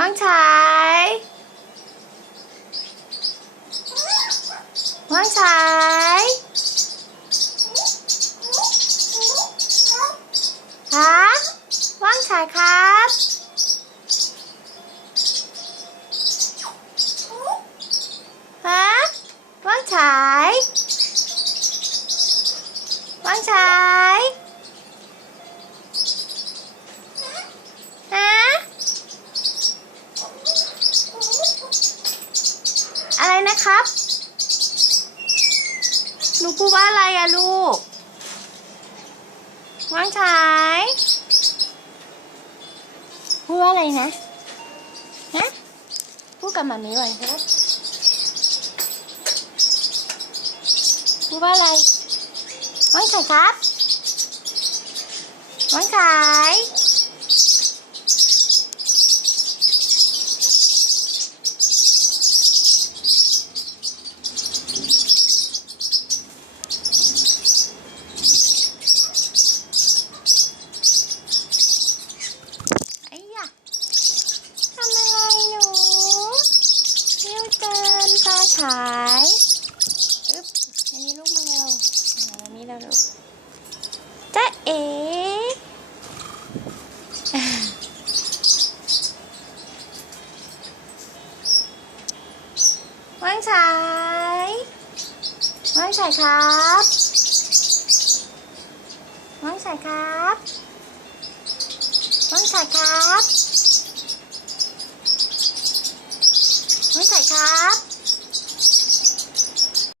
ว่างฉายว่างฉายฮะว่างฉายครับฮะว่างฉายว่างฉายฮะ อะไรนะครับ หนูพูดว่าอะไรอะลูกว่างฉายพูดว่าอะไรนะฮะพูดกับหมามีหน่อยครับพูดว่าอะไรว่างฉายครับว่างฉายไอ้ยะทำอะไรหนูเที่ยวเดิน ตาฉายอึ๊บอันนี้ลูกมาเร็วอ่าอันนี้เราลูกจ๊ะเอ๋ว่างฉายว่างฉายครับว่างฉายครับว่างฉายครับว่างฉายครับ